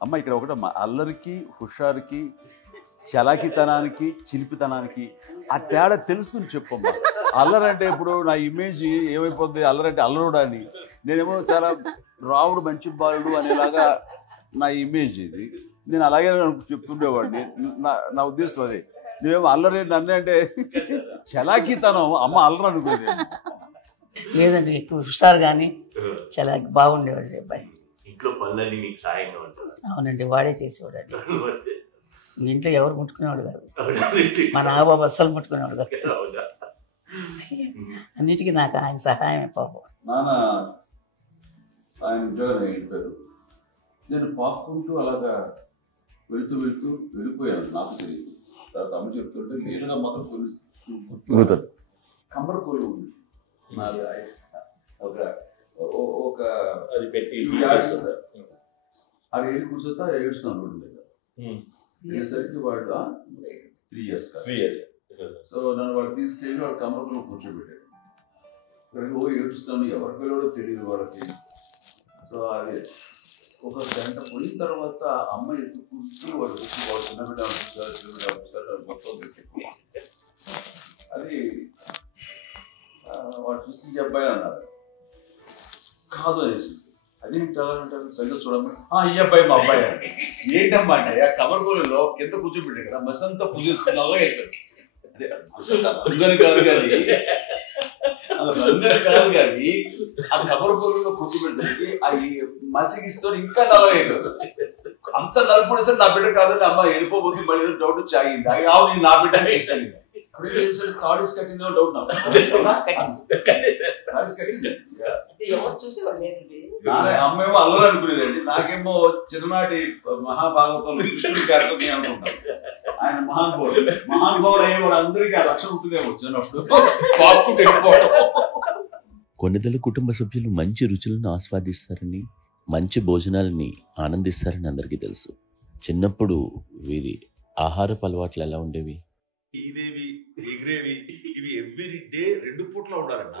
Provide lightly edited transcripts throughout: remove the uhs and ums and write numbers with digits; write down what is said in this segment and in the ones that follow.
అమ్మ ఇక్కడ ఒకటి అల్లరికి, హుషారుకి, చలాకితనానికి, చిలిపితనానికి ఆ తేడా తెలుసుకుని చెప్పమ్మా. అల్లరంటే ఇప్పుడు నా ఇమేజ్ ఏమైపోద్ది, అల్లరంటే అల్లరుడు అని, నేనేమో చాలా రావుడు మంచి బాలుడు అనేలాగా నా ఇమేజ్ ఇది. నేను అలాగే చెప్తుండేవాడిని. నా ఉద్దేశం అదే. నువ్వేమో అల్లరి నన్ను అంటే చలాకితనం, అమ్మ అల్లరు అనుకునేది. లేదండి, ఎక్కువ హుషారు కానీ చాలా బాగుండేవాడు అబ్బాయి. ఇంట్లో పనులన్నీ నీకు సాయంగా ఉంటుంది. అవునండి, వాడే చేసేవాడు అండి. ఇంట్లో ఎవరు ముట్టుకునేవాడు కాదు, మా నాగబాబు అస్సలు ముట్టుకునేవాడు కాదు. అన్నిటికీ నాకు ఆయన సహాయమే పాపం. నాన్న ఆయన ఉద్యోగం అయిపోయారు. నేను పాక్కుంటూ అలాగా వెళ్ళిపోయాను, నాకు తెలియదు. తర్వాత అమ్మ చెప్తుంటే నేరుగా మాత్రం పోలీసు కమ్మర కోలు ఉంది నాది. ఒక అది పెట్టి అది వెళ్ళి కూర్చొస్తా ఏడుస్తున్నాను రోడ్డు మీద. ఏసరికి వాడు 3 years. సో నన్ను వాడు తీసుకెళ్ళి వాడు కమ్మరకులో కూర్చోబెట్టాడు. ఏడుస్తాను, ఎవరి పిల్లడో తెలియదు వాళ్ళకి. సో అది ఒక గంట పోయిన తర్వాత అమ్మ ఎత్తుకుంటూ వాడు వచ్చి వాడు చిన్నబిడ్డ అనిపిస్తారు మొత్తం పెట్టి అది వాడు చూసి ఈ అబ్బాయి అన్నారు. కాదు అనేసింది. అది చాలా అంటారు, సరిగ్గా చూడమని. ఈ అబ్బాయి మా అబ్బాయి అంటే ఏంటమ్మా అంటే ఆ కవర్గోలలో కింద కూర్చోబెట్టాడు కదా, మసంతా పూజిస్తున్నా అయిపోయింది. అదే రంగని కాదు కానీ రంగని కాదు కానీ ఆ కవర్గోలలో కూర్చోబెట్టడానికి అవి మసిగిస్తూ ఇంకా నలగైపోయింది. అంత నలుపుడు సార్ నా బిడ్డ కాదని అమ్మ వెళ్ళిపోబోతుంది. మళ్ళీ డౌట్ చాగింది. అది నా బిడ్డ వేసాను. కార్డు కట్టింగ్ డౌట్ అమ్మేమో అల్లరు అనుకునేదండి. నాకేమో చిన్ననాటి మహాభాగవతంలో కృష్ణుడి కార్యక్రమం అనుకుంటాను. ఆయన మహానుభావులు అయ్యే వాడు అందరికీ ఆ లక్ష్యం ఉంటుందేమో వచ్చినప్పుడు. కొన్నిదల కుటుంబ సభ్యులు మంచి రుచులను ఆస్వాదిస్తారని, మంచి భోజనాలని ఆనందిస్తారని అందరికీ తెలుసు. చిన్నప్పుడు వీరి ఆహారపు అలవాట్లు ఎలా ఉండేవి? ఇదేవి ఎగిరేవి ఇవి ఎవ్రీ డే 2 పూట్ల ఉండాలంట.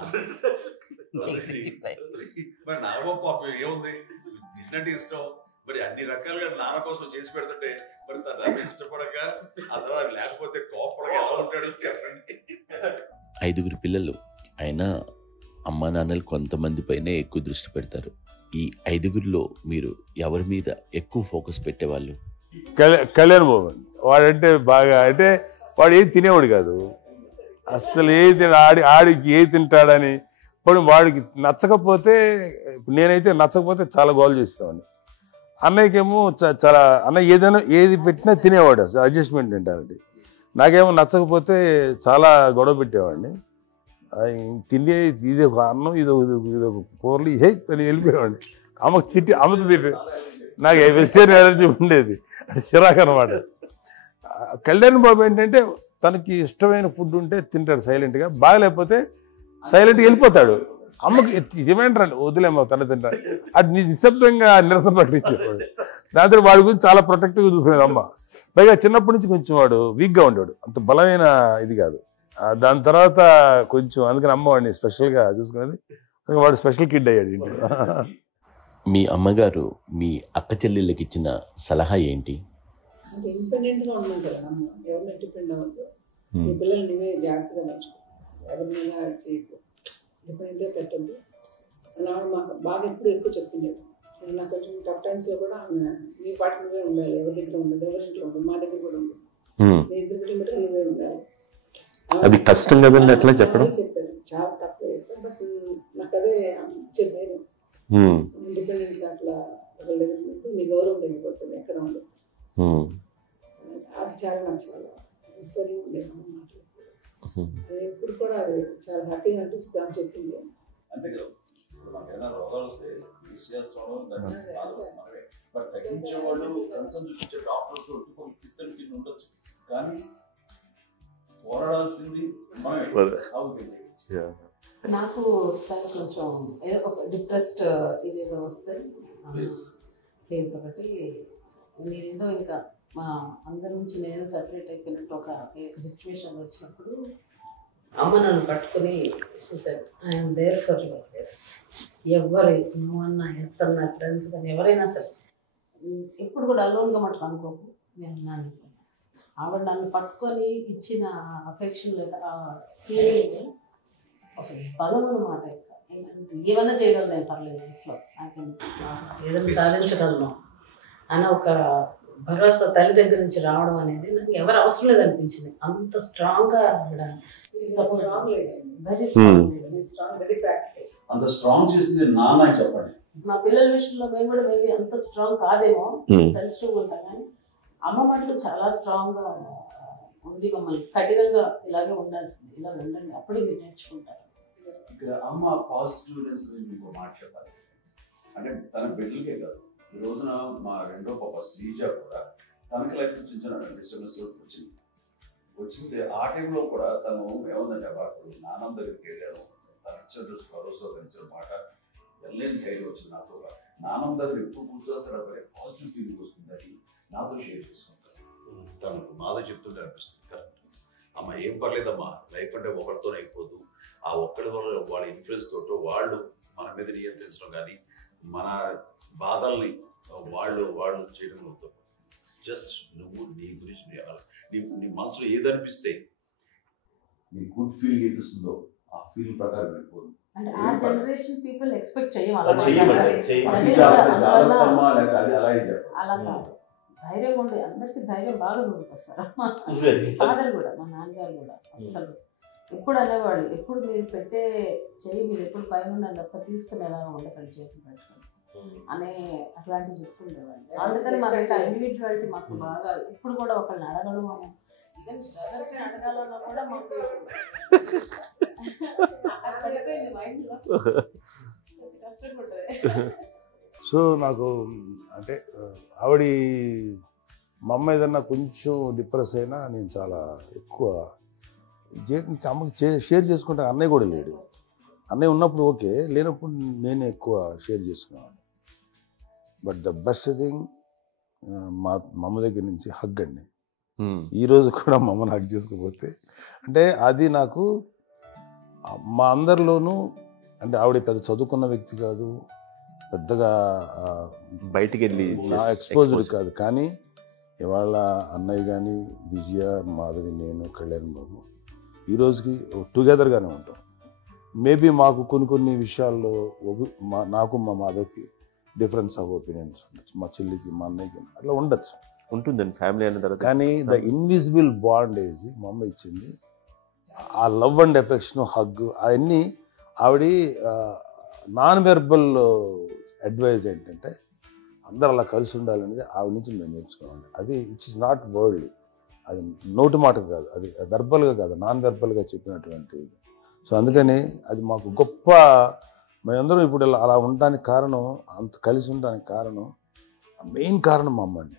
మరి నాగబాబు పాపం ఏముంది, తిన్నట్టు ఇష్టం. మరి అన్ని రకాలుగా నాన్న కోసం చేసి పెడుతుంటే మరి తను ఇష్టపడక ఆ తర్వాత లేకపోతే కోపడగా ఎలా ఉంటాడు చెప్పండి. 5 పిల్లలు అయినా అమ్మా నాన్నలు కొంతమంది పైనే ఎక్కువ దృష్టి పెడతారు. ఈ 5లో మీరు ఎవరి మీద ఎక్కువ ఫోకస్ పెట్టేవాళ్ళు? కళ్యాణ్ బాబు. వాడంటే బాగా, అంటే వాడు ఏది తినేవాడు కాదు అసలు. ఆడికి ఏది తింటాడని ఇప్పుడు వాడికి నచ్చకపోతే, నేనైతే నచ్చకపోతే చాలా గోల్ చేసేవాడిని. అన్నయ్యకేమో చాలా, అన్నయ్య ఏది పెట్టినా తినేవాడు, అసలు అడ్జస్ట్మెంట్ తింటానండి. నాకేమో నచ్చకపోతే చాలా గొడవ పెట్టేవాడిని. తిండి ఇది ఒక అన్నం, ఇదొక కూరలు అని వెళ్ళిపోయేవాడిని. అమ్మకు అమ్మతో తిట్టి నాకు వెజిటేరియన్ ఎలర్జీ ఉండేది, అంటే చిరాకు అనమాట. కళ్యాణ్ బాబు ఏంటంటే తనకి ఇష్టమైన ఫుడ్ ఉంటే తింటాడు సైలెంట్గా, బాగలేకపోతే సైలెంట్గా వెళ్ళిపోతాడు. అమ్మకి ఇదేమంటారండి, వదిలేమో తన తింటాడు. అది నిశ్శబ్దంగా నిరసన ప్రకటించేవాడు. దాంతో వాడి గురించి చాలా ప్రొటెక్టివ్గా చూసుకునేది అమ్మ. పైగా చిన్నప్పటి నుంచి కొంచెం వాడు వీక్గా ఉండేవాడు, అంత బలమైన ఇది కాదు. దాని తర్వాత కొంచెం అందుకని అమ్మ వాడిని స్పెషల్గా చూసుకునేది. వాడు స్పెషల్ కిడ్ అయ్యాడు ఇంట్లో. మీ అమ్మగారు మీ అక్క చెల్లెళ్ళకి ఇచ్చిన సలహా ఏంటి? ఇండిపెండెంట్గా ఉన్నాం కదా అమ్మ, ఎవరిని డిపెండ్ అవ్వద్దు, మీ పిల్లలు నువ్వే జాగ్రత్తగా నడుచుకో, ఎవరినైనా చేయకు, ఇండిపెండెంట్గా పెట్టద్దు అని ఆవిడ మాకు బాగా ఎక్కువ చెప్తుండేది. నాకు కొంచెం టఫ్ టైమ్స్లో కూడా ఆమె నీ పాటు నువ్వే ఉండాలి, ఎవరి దగ్గర ఉండదు, ఎవరింట్లో ఉండదు, మా దగ్గర కూడా ఉండదు, నీ ఇద్దరు కిలోమీటర్ నువ్వే ఉండాలి. అది కష్టం కదండి అట్లా చెప్పడం. చెప్పారు, చాలా తక్కువ చెప్పారు. బట్ నాకు అదే చెప్పారు, ఇండిపెండెంట్గా అట్లా ఒకరి దగ్గర ఉంటే నీ గౌరవం తగ్గిపోతుంది, ఎక్కడ ఉండదు. అది చాలా నాకు చాలా ఇన్స్పైరింగ్ ఉండేది అన్నమాట. ఎప్పుడు కూడా అది చాలా హ్యాపీగా అనిపిస్తుంది అని చెప్పింది. అంతే కదా, మాకేమైనా రోగాలు వస్తే తగ్గించేవాళ్ళు కన్సర్న్ చూపించే డాక్టర్స్ పిత్తలు కింద ఉండొచ్చు, కానీ పోరాడాల్సింది నాకు సార్ కొంచెం ఒక డిప్రెస్డ్ ఇదేదో వస్తాయి ఫేజ్ ఒకటి. నేనేదో ఇంకా మా అందరి నుంచి నేను సపరేట్ అయిపోయినట్టు ఒక సిచ్యువేషన్ వచ్చినప్పుడు అమ్మ నన్ను పట్టుకుని I'm there for your face, ఎవరు నువ్వన్నా ఎస్ అన్న ఫ్రెండ్స్ కానీ ఎవరైనా సరే ఎప్పుడు కూడా అలోన్గా మటుకు అనుకోకు, నేను ఉన్నాను. ఆవిడ నన్ను పట్టుకొని ఇచ్చిన అఫెక్షన్ లేదా ఫీలింగ్ అసలు బలం అన్నమాట. ఏమైనా చేయగలను నేను, పర్లేదు లైఫ్లో నాకు ఏదైనా సాధించగలను అన్న ఒక భరోసా తల్లి దగ్గర నుంచి రావడం అనేది నాకు ఎవరు అవసరం లేదనిపించింది. అంత స్ట్రాంగ్గా ఆవిడ వెరీ స్ట్రాంగ్, వెరీ ప్రాక్టికల్. అంత స్ట్రాంగ్ చేసింది నాన్న చెప్పండి. మా పిల్లల విషయంలో మేము కూడా మేబీ అంత స్ట్రాంగ్ కాదేమో, సెన్సిటివ్గా ఉంటాం, కానీ అమ్మ మాటలు చాలా స్ట్రాంగ్గా ఉండి మమ్మల్ని కఠినంగా ఇలాగే ఉండాల్సింది, ఇలా ఉండండి అప్పుడే మీరు నేర్చుకుంటారు. ఇక్కడ అమ్మ పాజిటివ్నెస్ మీకు మాట చెప్పాలి. అంటే తన బిడ్డలకే కాదు, ఈ రోజున మా రెండో పాప శ్రీజ కూడా తనకి లైఫ్ చిన్న డిస్టర్బెన్స్ వచ్చింది. ఆ టైంలో కూడా తను ఏముందంటే అప్పుడు నాన్నమ్మ దగ్గరికి వెళ్ళాను, తను ఇచ్చిన భరోసా ఇచ్చిన మాట వెళ్ళలేని ధైర్యం వచ్చింది నాతో. నాన్నమ్మ దగ్గర ఎప్పుడు కూర్చోస్తాడు అప్పుడే పాజిటివ్ ఫీలింగ్ వస్తుందని నాతో షేర్ చేసుకుంటాను. తను మాతో చెప్తుంటే అనిపిస్తుంది కరెక్ట్ అమ్మ, ఏం పర్లేదమ్మా, లైఫ్ అంటే ఒకరితోనే అయిపోదు, ఆ ఒక్కడి వల్ల వాళ్ళ ఇన్ఫ్లుయెన్స్ తోటో వాళ్ళు మన మీద నియంత్రించడం కానీ మన బాధల్ని వాళ్ళు చేయడం అవుతాం. జస్ట్ నువ్వు నీ గురించి నీ మనసులో ఏదనిపిస్తే నీ గుడ్ ఫీలింగ్ ఏదిస్తుందో ఆ ఫీలింగ్ ప్రకారం వెళ్ళిపోదు. అంటే ఆ జనరేషన్ పీపుల్ ఎక్స్పెక్ట్ చేయం అలా కాదు. ధైర్యం ఉండే అందరికి ధైర్యం బాగా నూరుకొస్తారు. ఫాదర్ కూడా, మా నాన్నగారు కూడా అసలు ఎప్పుడు అనేవాళ్ళు, ఎప్పుడు మీరు పెట్టే చెయ్యి మీరు ఎప్పుడు పైన తప్ప తీసుకుని ఎలా ఉండకండి చేతులు పెట్టుకుని అనే అట్లాంటివి చెప్తుండేవాళ్ళు. అందుకని మన ఇండివిజువాలిటీ మాకు బాగా ఇప్పుడు కూడా ఒకళ్ళని అడగడం అని, ఈవెన్ బ్రదర్స్ని అడగాలన్నా కూడా మాకు పడిపోయింది మైండ్లో, కష్టపడుతుంది. సో నాకు అంటే ఆవిడ మా అమ్మ ఏదన్నా కొంచెం డిప్రెస్ అయినా నేను చాలా ఎక్కువ అమ్మకి షేర్ చేసుకుంటే అన్నయ్య కూడా లేడు. అన్నయ్య ఉన్నప్పుడు ఓకే, లేనప్పుడు నేను ఎక్కువ షేర్ చేసుకున్నాను. బట్ ద బెస్ట్ థింగ్ మా అమ్మ దగ్గర నుంచి హగ్ అండి. ఈరోజు కూడా మా అమ్మని హగ్ చేసుకోకపోతే అంటే అది నాకు మా అందరిలోనూ, అంటే ఆవిడ పెద్ద చదువుకున్న వ్యక్తి కాదు, పెద్దగా బయటికి వెళ్ళి ఎక్స్పోజ్డ్ కాదు, కానీ ఇవాళ అన్నయ్య కానీ విజయ, మాధవి, నేను, కళ్యాణ్ బాబు ఈ రోజుకి టుగెదర్గానే ఉంటాం. మేబీ మాకు కొన్ని విషయాల్లో నాకు మా మాధవ్కి డిఫరెన్స్ ఆఫ్ ఒపీనియన్స్ ఉండొచ్చు, మా చెల్లికి మా అన్నయ్యకి అట్లా ఉండొచ్చు, ఉంటుందండి ఫ్యామిలీ అన్న తర్వాత. కానీ ద ఇన్విజిబుల్ బాండేజ్ మా అమ్మ ఇచ్చింది, ఆ లవ్ అండ్ ఎఫెక్షన్, హగ్, అవన్నీ ఆవిడ నాన్ వెర్బల్ అడ్వైజ్ ఏంటంటే అందరూ అలా కలిసి ఉండాలనేది ఆవిడ నుంచి మేము నేర్చుకోవాలి. అది ఇట్స్ ఇస్ నాట్ వర్డ్లీ, అది నోటి మాట కాదు, అది వెర్బల్గా కాదు, నాన్ వెర్బల్గా చెప్పినటువంటి. సో అందుకని అది మాకు గొప్ప, మేమందరం ఇప్పుడు అలా ఉండడానికి కారణం, అంత కలిసి ఉండడానికి కారణం, మెయిన్ కారణం మా అమ్మ అండి.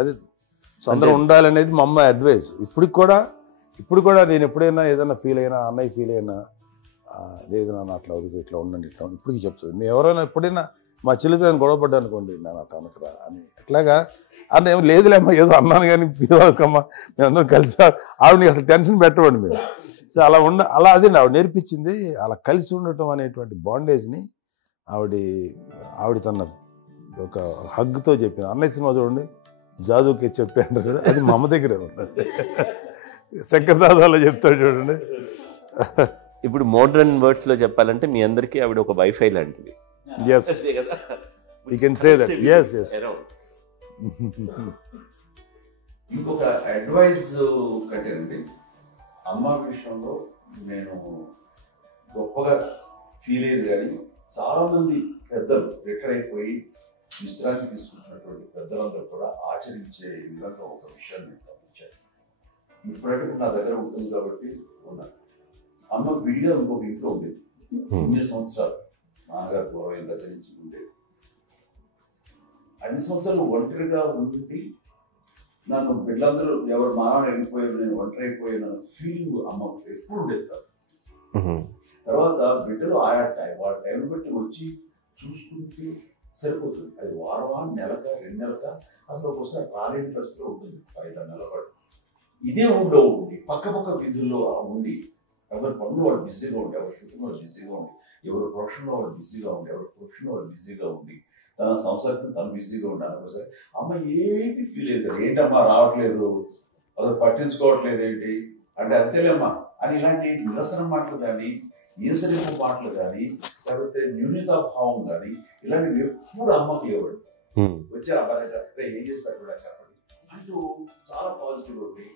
అది సో అందరూ ఉండాలనేది మా అమ్మ అడ్వైస్. ఇప్పుడు కూడా నేను ఎప్పుడైనా ఏదైనా ఫీల్ అయినా, అన్నయ్య ఫీల్ అయినా, లేదు నాన్న అట్లా వదిలి ఇట్లా ఉండండి, ఇట్లా ఉండి ఇప్పటికీ చెప్తుంది. మేము ఎవరైనా ఎప్పుడైనా మా చెల్లితో గొడవపడ్డా అనుకోండి, నేను అట్లా అనకరా అని ఎట్లాగా అంటే ఏమో లేదులేమ్మా ఏదో అన్నాను కానీ ఫీల్ అవ్వకమ్మా, మేమందరం కలిసి ఆవిడని అసలు టెన్షన్ పెట్టమండి మేము. సో అలా అది ఆవిడ నేర్పించింది, అలా కలిసి ఉండటం అనేటువంటి బాండేజ్ని ఆవిడ తన ఒక హగ్తో చెప్పింది. అన్నయ్య సినిమా చూడండి, జాదూకి చెప్పాను కూడా, అది మా అమ్మ దగ్గరే ఉందండి. శంకర్ దాదాలో చెప్తాడు చూడండి. ఇప్పుడు మోడ్రన్ వర్డ్స్లో చెప్పాలంటే మీ అందరికీ ఆవిడ ఒక వైఫై లాంటిది. Yes, you can say that. Yes. ఇంకొక అడ్వైజ్ కట్టండి, అమ్మ విషయంలో నేను గొప్పగా ఫీల్ అయ్యేది, కానీ చాలామంది పెద్దలు రిటైర్ అయిపోయి విశ్రాంతి తీసుకుంటున్నటువంటి పెద్దలందరూ కూడా ఆచరించే విధంగా ఒక విషయాన్ని నేను గమనించాను. ఇప్పుడంటే నా దగ్గర ఉంటుంది కాబట్టి ఉన్నాను. అమ్మ విడిగా ఇంకొక ఇంట్లో ఉండేది 9 సంవత్సరాలు, నాన్నగారు పూర్వం దగ్గర నుంచి ఉండేది. 5 సంవత్సరాలు ఒంటరిగా ఉండి నన్ను బిడ్డలందరూ ఎవరు మానవుడు వెళ్ళిపోయారు, నేను ఒంటరి అయిపోయాను ఫీలింగ్ అమ్మ ఎప్పుడు ఉండేది కాదు. తర్వాత బిడ్డలు ఆయా వాళ్ళ టైం బట్టి వచ్చి చూసుకుంటే సరిపోతుంది. అది వారమా, నెలక, 2 నెలక, అసలు ఒకసారి రాలేని పరిస్థితిలో ఉంటుంది. 5-6 నెలల పాటు ఇదే ఊళ్ళో ఉండి పక్క విధుల్లో ఉండి ఎవరి పనులు వాళ్ళు బిజీగా ఉండి, ఎవరి షూటింగ్ వాళ్ళు బిజీగా ఉండి ఎవరు ప్రొఫెషన్లో వాళ్ళు బిజీగా ఉండి ఎవరు ప్రొఫెషన్లో వాళ్ళు బిజీగా ఉండి తన సంసారంతో తను బిజీగా ఉండాలి. సరే అమ్మ ఏమీ ఫీల్ అయ్యేది కాదు. ఏంటమ్మా రావట్లేదు, అసలు పట్టించుకోవట్లేదు ఏంటి అంటే అంతేలేమ్మా అని ఇలాంటి నిరసన మాటలు కానీ ఈసరింపు మాటలు కానీ లేకపోతే న్యూనతాభావం కానీ ఇలాంటివి ఎప్పుడు అమ్మకు లేవండి. వచ్చారు అబ్బాయి ఏం చేసి పెట్టడా చెప్పండి అంటూ చాలా పాజిటివ్ ఉండి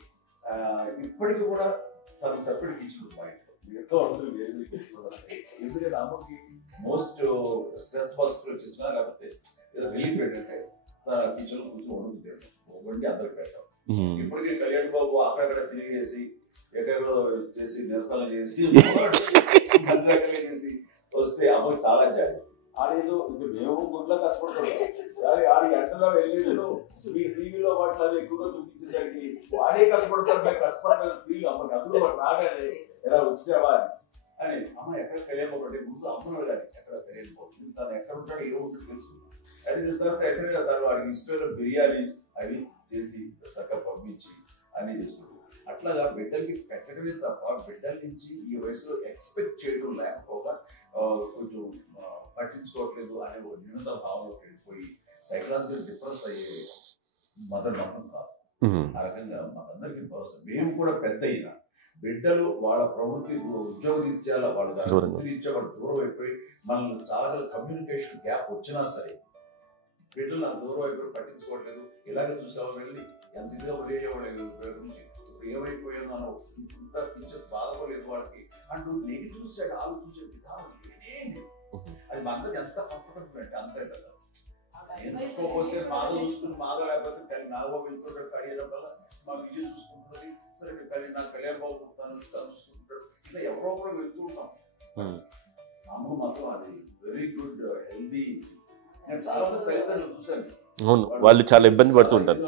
ఇప్పటికీ కూడా తను సపరేట్ ఇచ్చుకుంది మా ఇంట్లో ఎంతో అందరూ వేరు ఎందుకంటే అమ్మకి మోస్ట్ స్ట్రెస్ బస్టర్ వచ్చేసినా లేకపోతే ఏదో రిలీఫ్ ఏంటంటే కిచెన్ కూర్చొని వండి అందరికి పెట్టాం. ఇప్పటికీ కళ్యాణ్ బాబు అక్కడక్కడ తిరిగేసి ఎక్కడెక్కడో చేసి నిరసన చేసి చేసి వస్తే అమ్మకి చాలా జాలి. ఆడేదో మేము గుడ్లో కష్టపడుతున్నాం ఆడి ఎంతలో వెళ్ళేది మీకు టీవీలో వాటిలో అది ఎక్కువగా చూపించేసరికి వాడే కష్టపడతారు మేము కష్టపడలేదు ఫీల్ అమ్మకి అందులో వాడు రాగానే ఎలా వచ్చావా అని అమ్మ ఎక్కడ కళ్యాణ్ ఒకటి ముందు అమ్మను కానీ ఎక్కడ కళ్యాణ్ పోతుంది తను ఎక్కడ ఉంటాడు ఏ ఉంటుంది తెలుసు అది చేస్తారు ఎక్కడ తను వాడికి ఇష్టమైన బిర్యానీ అవి చేసి చక్కగా పంపించి అన్నీ చేస్తుంది. అట్లాగా బిడ్డలకి పెట్టడమే తప్ప బిడ్డల నుంచి ఈ వయసులో ఎక్స్పెక్ట్ చేయడం లేకపోగా కొంచెం పట్టించుకోవట్లేదు అనే ఒక న్యూనత భావంలోకి వెళ్ళిపోయి సైకలాజికల్ డిప్రెస్ అయ్యే మదర్ మాత్రం కాదు. ఆ రకంగా మాకందరికీ భరోసా. మేము కూడా పెద్ద అయినా బిడ్డలు వాళ్ళ ప్రవృత్తి ఉద్యోగరీత్యా వాళ్ళ వృత్తిరీత్యా వాళ్ళు దూరం అయిపోయి మనల్ని చాలా కమ్యూనికేషన్ గ్యాప్ వచ్చినా సరే బిడ్డలు నాకు దూరం అయిపోయి పట్టించుకోవట్లేదు. ఇలాగే చూసావా వెళ్ళి ఎంత ఇదిగా ఉదయం గురించి ఏమైపోయాను అన్న ఇంత కించెం బాధపడలేదు వాళ్ళకి అంటూ నెగిటివ్ సైడ్ ఆలోచించే విధానం లేదు. అది మా అందరికి ఎంత కంఫర్టబుల్ అంటే అంతే కదా. ఎందుకోకపోతే మాధవ చూసుకుని మాధవ లేకపోతే నాగబాబు వెళ్ళిపోతాడు కడియడం వల్ల మా విజయ్ చూసుకుంటున్నది సరే నాకు కళ్యాణ్ బాబు తను చూసుకుంటాడు ఇలా ఎవరో కూడా వెళ్తూ ఉంటాం. అమ్మ మాత్రం అది వెరీ గుడ్ హెల్దీ. నేను చాలా మంది తల్లిదండ్రులు చూశాను వాళ్ళు చాలా ఇబ్బంది పడుతూ ఉంటారు.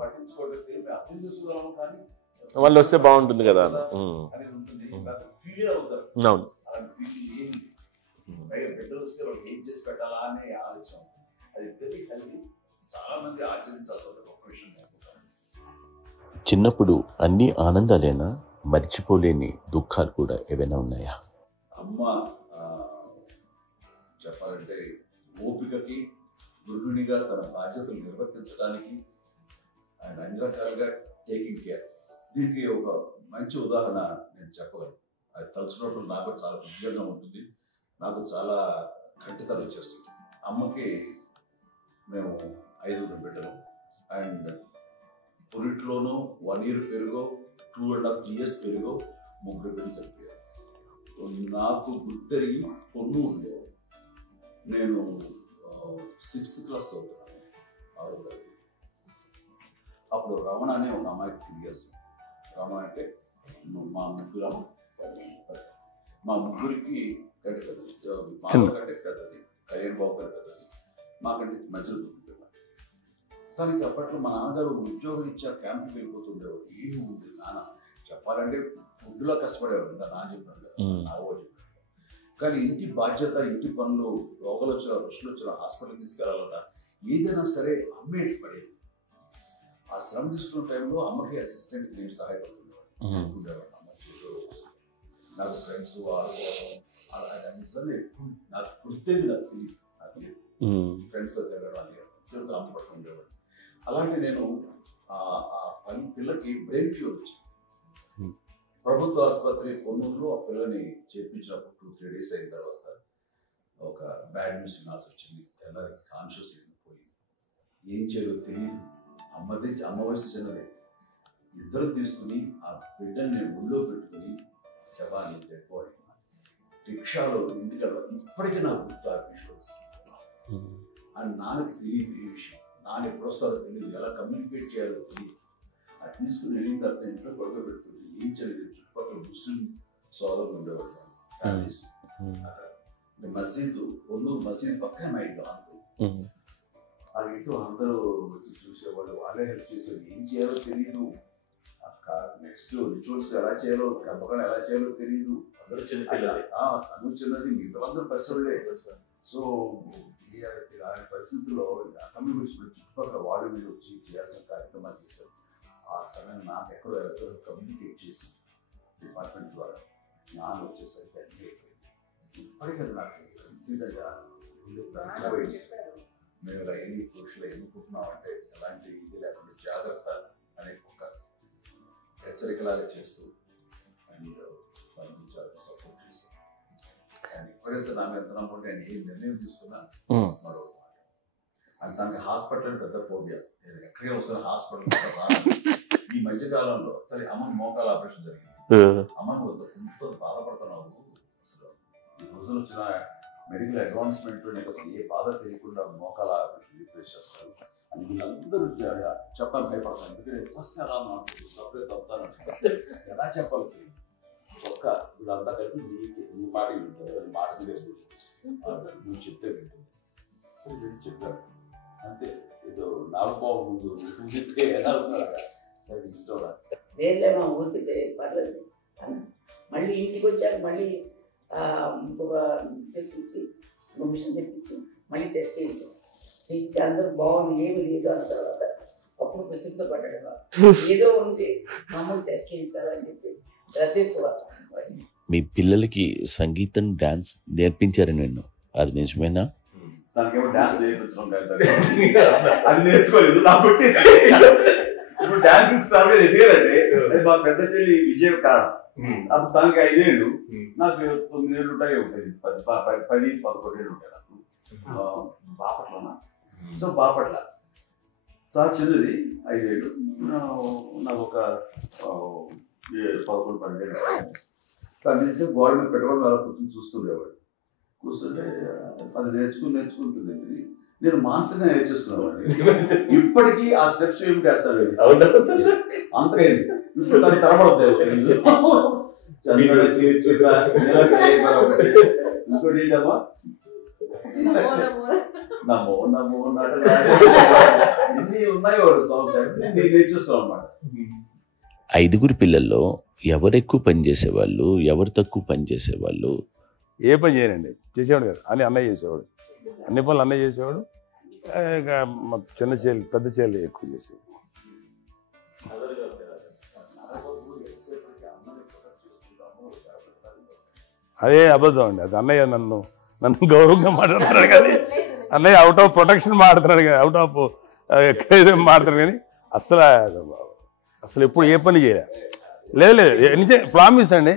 పట్టించుకోవట్లేదు అర్థం చేసుకోగలము కానీ వాళ్ళు వస్తే బాగుంటుంది కదా అనేది ఉంటుంది. ఫీల్ అవుతారు అలాంటి ఫీల్ ఏమి బిడ్డలు వస్తే వాళ్ళకి ఏం చేసి పెట్టాలా అనే ఆలోచన అది వెరీ హెల్దీ. చాలా మంది ఆచరించాల్సిన గొప్ప విషయం. చిన్నప్పుడు అన్ని ఆనందాలేనా, మర్చిపోలేని దుఃఖాలు కూడా ఏవైనా ఉన్నాయా? అమ్మ చెప్పాలంటే ఓపికకి గృహిణిగా తన బాధ్యతలు నిర్వర్తించడానికి అండ్ అన్ని రకాలుగా టేకింగ్ కేర్. దీనికి ఒక మంచి ఉదాహరణ నేను చెప్పగలను. అది తలుచుకున్నప్పుడు నాకు చాలా ఉద్యోగంగా ఉంటుంది, నాకు చాలా కంటితలు వచ్చేస్తుంది. అమ్మకి మేము 5 బిడ్డలు అండ్ పురిట్లోనూ 1 year పెరుగో 2.5 years పెరుగో 3 బిడ్డలు చనిపోయారు. నాకు గుర్తెరిగి పొన్నూరులో నేను 6th class చదువుతున్నాను. 6వ తరగతి. అప్పుడు రమణ అనే ఒక అమ్మాయికి 2 years. రమణ అంటే మా ముగ్గురికి కంటే పెద్దది, కంటే పెద్దది, కళ్యాణ్ బాబు గారు పెద్దది, మాకంటే మధ్యలో పుట్టిన. తనకి అప్పట్లో మా నాన్నగారు ఉద్యోగం ఇచ్చా క్యాంపుకి వెళ్ళిపోతుండేవారు. ఏమి ఉంది నాన్న చెప్పాలంటే ఫుడ్లో కష్టపడేవారు. ఇంకా నాన్న చెప్పినట్టు నాగో చెప్పినట్టు. కానీ ఇంటి బాధ్యత, ఇంటి పనులు, రోగాలు వచ్చిన రుషులు వచ్చిన హాస్పిటల్కి తీసుకెళ్ళాలన్నా ఏదైనా సరే అమ్మే పడేది. ఆ శ్రమ తీసుకున్న టైంలో అమ్మకి అసిస్టెంట్ నేను సహాయపడుతుండేవాడు. నాకు ఫ్రెండ్స్ నిజంగా ఎక్కువ నాకు గుర్తేది నాకు తెలియదు. నాకు లేదు ఫ్రెండ్స్తో తిరగడం అని అమ్మ పట్టుకుని ఉండేవాడు. అలాంటి నేను ఆ పిల్లకి బ్రెయిన్ ఫ్యూర్ వచ్చింది. ప్రభుత్వ ఆసుపత్రి పొన్నూరులో ఆ పిల్లని చేర్పించినప్పుడు 2-3 days అయిన తర్వాత ఒక బ్యాడ్ న్యూస్ వినాల్సి వచ్చింది. తెల్లరికి కాన్షియస్ పోయింది. ఏం చేయాలో తెలియదు. అమ్మ వయసు చిన్నదే. ఇద్దరు తీసుకుని ఆ బిడ్డని ఒళ్ళో పెట్టుకుని శవాన్ని డెడ్ బాడీ రిక్షాలో ఇంటికి ఇప్పటికీ నాకు గుర్తు ఆ విజువల్స్. అని నాన్నకి తెలియదు ఏ విషయం, నాన్న ఎప్పుడు వస్తారో తెలియదు, ఎలా కమ్యూనికేట్ చేయాలో తెలియదు. అది తీసుకుని వెళ్ళిన తర్వాత ఇంట్లో గొడవ పెడుతుంది. ఏం చేయలేదు. చుట్టుపక్కల ముస్లిం సోదరులు ఉండేవాళ్ళు ఫ్యామిలీస్. మసీదు పొన్నూరు మసీదు పక్కన మా ఇంట్లో అందరూ ఆ ఇంట్లో అందరూ వచ్చి చూసేవాళ్ళు. వాళ్ళే హెల్ప్ చేసేవాళ్ళు. ఏం చేయాలో తెలియదు. నెక్స్ట్ రిచువల్స్ ఎలా చేయాలో, కంపకం ఎలా చేయాలో తెలియదు. అందరూ చిన్నపిల్లలే. తను చిన్నది, మిగతా అందరూ పరిసరులే. సో అలాంటి పరిస్థితుల్లో అక్కడి వచ్చి చుట్టుపక్కల వాళ్ళు మీరు వచ్చి చేయాల్సిన కార్యక్రమాలు చేశారు. ఆ సమయం నాకు ఎక్కడో కమ్యూనికేట్ చేసి డిపార్ట్మెంట్ ద్వారా నాన్న వచ్చేసరికి అన్నీ అయిపోయింది. ఇప్పటికీ అది నాకు నిజంగా మేము ఇలా ఎన్ని పురుషులు ఎన్నుకుంటున్నామంటే ఎలాంటి ఇది లేకుండా జాగ్రత్త అనే ఒక హెచ్చరికలాగా చేస్తూ అండ్ సపోర్ట్ చేస్తాను. అండ్ ఎప్పుడైతే నా మీద నమ్ముకుంటే నేను ఏ నిర్ణయం తీసుకున్నా మరో అండ్ తనకి హాస్పిటల్ పెద్ద ఫోబియా. నేను ఎక్కడికి వస్తాను హాస్పిటల్. ఈ మధ్య కాలంలో సరే అమ్మ మోకాల ఆపరేషన్ జరిగింది. అమ్మను ఎంతో బాధపడుతున్నావు. అసలు ఈ రోజులు వచ్చిన మెడికల్ అడ్వాన్స్మెంట్ నీకు అసలు ఏ బాధ తెలియకుండా మోకాల ఆపరేషన్ రీప్లేస్ చేస్తారు అని వీళ్ళందరూ చెప్పాలి భయపడతాను. ఎందుకంటే ఫస్ట్ ఎలా సపరేట్ అవుతాను ఎలా చెప్పాలి ఒక్క వీళ్ళంతా కలిపి నీ మాట వింటారు మాట తెలియదు నువ్వు చెప్తే వింటుంది. సరే నేను చెప్పాను అంతే. ఏదో నాలుగు పావు ముందు నువ్వు చెప్తే ఎలా ఉన్నారా సరే ఇష్టం వేరే మా ఊరికి పర్లేదు. మళ్ళీ ఇంటికి వచ్చాక మళ్ళీ ఇంకొక తెప్పించి మిషన్ తెప్పించి మళ్ళీ టెస్ట్ చేయించాం. చేయించి అందరూ బాగుంది ఏమి లేదు అన్న తర్వాత అప్పుడు పుస్తకంతో పడ్డాడు. ఏదో ఉంటే మామూలు టెస్ట్ చేయించాలని చెప్పి శ్రద్ధ ఎక్కువ. మీ పిల్లలకి సంగీతం డాన్స్ నేర్పించారని విన్నాను, అది నిజమేనా? దానికేమో డాన్స్ నేర్పించడం అది నేర్చుకోలేదు నాకు వచ్చేసి. ఇప్పుడు డాన్స్ స్టార్ మీద ఎదిగారంటే అది మా పెద్ద చెల్లి విజయం కారణం. అప్పుడు తనకి 5 ఏళ్ళు, నాకు 9 ఏళ్ళు ఉంటాయి. 10-11 ఏళ్ళు ఉంటాయి నాకు. బాపట్లనా సో బాపట్ల చాలా చిన్నది 5 ఏళ్ళు. నాకు ఒక 11-12 ఏళ్ళు. తీసుకొని గోడ మీద పెట్టుకోవడం అలా కూర్చొని చూస్తుండేవాడు. కూర్చుంటే అది నేర్చుకుంటుంది. నేను మానసికంగా నేర్చేసుకున్నాను. ఇప్పటికీ ఆ స్టెప్స్ ఏమిటి వేస్తాను అంతే. ఇప్పుడు దాన్ని తరబడతాయి. ఇంకోటి ఏంటమ్మా నమ్మో నమ్మో ఇన్ని ఉన్నాయో సాంగ్స్ నేను నేర్చేస్తాను అన్నమాట. 5 పిల్లల్లో ఎవరు ఎక్కువ పని చేసేవాళ్ళు, ఎవరు తక్కువ పని చేసేవాళ్ళు? ఏ పని చేయనండి, చేసేవాడు కదా అని అన్నయ్య చేసేవాడు. అన్ని పనులు అన్నయ్య చేసేవాడు. మా చిన్న చెల్లి పెద్ద చెల్లి ఎక్కువ చేసేది. అదే అబద్ధం అండి. అది అన్నయ్య నన్ను గౌరవంగా మాట్లాడుతున్నాడు కానీ అన్నయ్య అవుట్ ఆఫ్ ప్రొటెక్షన్ మాట్లాడుతున్నాడు కానీ అవుట్ ఆఫ్ మాట్లాడుతున్నాడు కానీ అసలు ఎప్పుడు ఏ పని చేయలే. లేదు ప్రామిస్ అండి,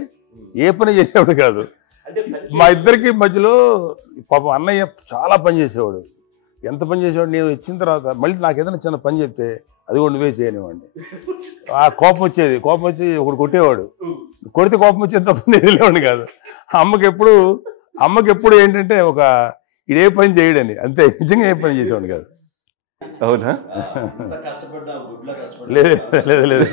ఏ పని చేసేవాడు కాదు. మా ఇద్దరికి మధ్యలో పాపం అన్నయ్య చాలా పని చేసేవాడు. ఎంత పని చేసేవాడు, నేను ఇచ్చిన తర్వాత మళ్ళీ నాకు ఏదైనా చిన్న పని చెప్తే అది కూడా నువ్వే చేయనివ్వండి. ఆ కోపం వచ్చేది, కోపం వచ్చి ఒకడు కొట్టేవాడు. కొడితే కోపం వచ్చేది తప్ప నేను వెళ్ళేవాడిని కాదు. అమ్మకి ఎప్పుడు ఏంటంటే ఒక ఇదే పని చేయడని, అంతే. నిజంగా ఏ పని చేసేవాడిని కాదు. అవునా? లేదు లేదు లేదు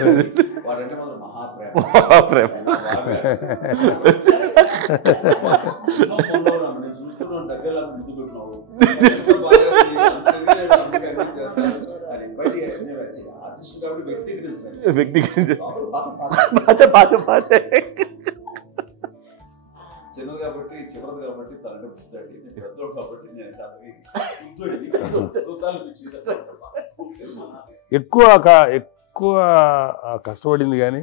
చిన్నది కాబట్టి చివరిది కాబట్టి తనంటే పుట్టాడు. నేను పెద్దోడు కాబట్టి నేను ఎక్కువ కష్టపడింది కానీ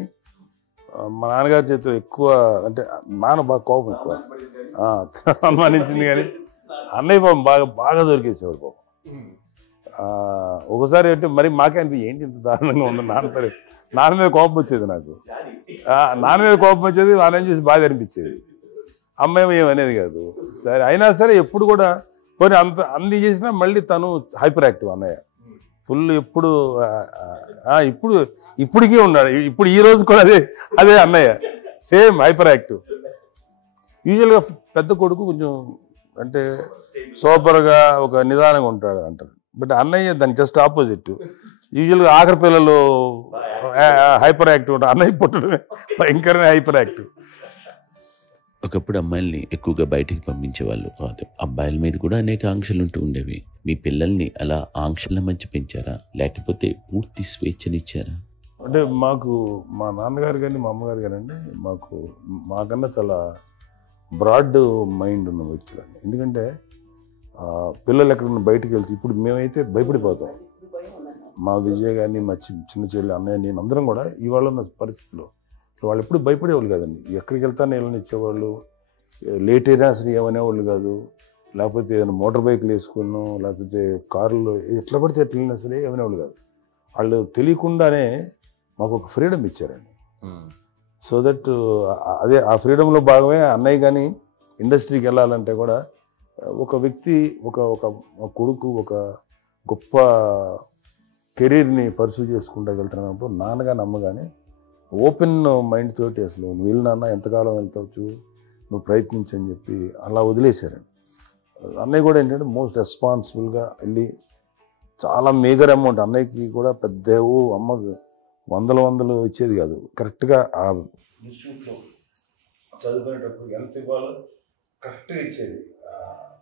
మా నాన్నగారి చేతిలో ఎక్కువ అంటే నాన్న బాగా కోపం ఎక్కువ అనుమానించింది కానీ అన్నయ్య పాపం బాగా దొరికేసేవాడు పాపం. ఒకసారి అంటే మరి మాకే అనిపి ఏంటి ఇంత దారుణంగా ఉంది నాన్న మీద కోపం వచ్చేది. నాకు నాన్న మీద కోపం వచ్చేది, వాళ్ళని చేసి బాధ అనిపించేది. అమ్మాయి ఏమనేది కాదు. సరే అయినా సరే ఎప్పుడు కూడా కొన్ని అన్ని చేసినా మళ్ళీ తను హైపర్ యాక్టివ్ అన్నయ్య ఫుల్. ఇప్పటికీ ఉన్నాడు. ఇప్పుడు ఈ రోజు కూడా అదే అన్నయ్య సేమ్ హైపర్ యాక్టివ్. యూజువల్గా పెద్ద కొడుకు కొంచెం అంటే సూపర్గా ఒక నిదానంగా ఉంటాడు అంటారు. బట్ అన్నయ్య దానికి జస్ట్ ఆపోజిట్. యూజువల్గా ఆఖరి పిల్లలు హైపర్ యాక్టివ్ ఉంటారు, అన్నయ్య పుట్టడమే భయంకరమైన హైపర్ యాక్టివ్. ఒకప్పుడు అమ్మాయిల్ని ఎక్కువగా బయటికి పంపించేవాళ్ళు, అబ్బాయిల మీద కూడా అనేక ఆంక్షలు ఉంటూ ఉండేవి. మీ పిల్లల్ని అలా ఆంక్షల మధ్య పెంచారా, లేకపోతే పూర్తి స్వేచ్ఛనిచ్చారా? అంటే మాకు మా నాన్నగారు కానీ మా అమ్మగారు కానీ అండి మాకన్నా చాలా బ్రాడ్ మైండ్ ఉన్న వ్యక్తులు అండి. ఎందుకంటే పిల్లలు ఎక్కడన్నా బయటకు వెళ్తే ఇప్పుడు మేమైతే భయపడిపోతాం. మా విజయ్ కానీ మా చిన్న చెల్లి అన్నయ్య నేను అందరం కూడా ఇవాళ ఉన్న పరిస్థితిలో వాళ్ళు ఎప్పుడు భయపడేవాళ్ళు కదండి. ఎక్కడికి వెళ్తాను వెళ్ళనిచ్చేవాళ్ళు. లేట్ అయినా అసలు ఏమనేవాళ్ళు కాదు. లేకపోతే ఏదైనా మోటార్ బైక్లు వేసుకున్నాం, లేకపోతే కారులో ఎట్లా పడితే ఎట్లా అసలు ఏమనేవాళ్ళు కాదు. వాళ్ళు తెలియకుండానే మాకు ఒక ఫ్రీడమ్ ఇచ్చారండి. సో దట్ అదే ఆ ఫ్రీడంలో భాగమే అన్నయ్య కానీ ఇండస్ట్రీకి వెళ్ళాలంటే కూడా ఒక వ్యక్తి ఒక కొడుకు ఒక గొప్ప కెరీర్ని పర్సూ చేసుకుంటూ వెళ్తున్నప్పుడు నాన్నగాని అమ్మగానే ఓపెన్ మైండ్ తోటి అసలు నువ్వు వెళ్ళు నాన్న, ఎంతకాలం వెళ్తావచ్చు, నువ్వు ప్రయత్నించని చెప్పి అలా వదిలేశారండి. అన్నయ్య కూడా ఏంటంటే మోస్ట్ రెస్పాన్సిబుల్గా వెళ్ళి చాలా మేజర్ అమౌంట్ అన్నయ్యకి కూడా పెద్ద అమ్మకు వందలు ఇచ్చేది కాదు. కరెక్ట్గా ఆ ఇన్స్టిట్యూట్లో చదువుకునేటప్పుడు ఎంత ఇవ్వాలో కరెక్ట్గా ఇచ్చేది.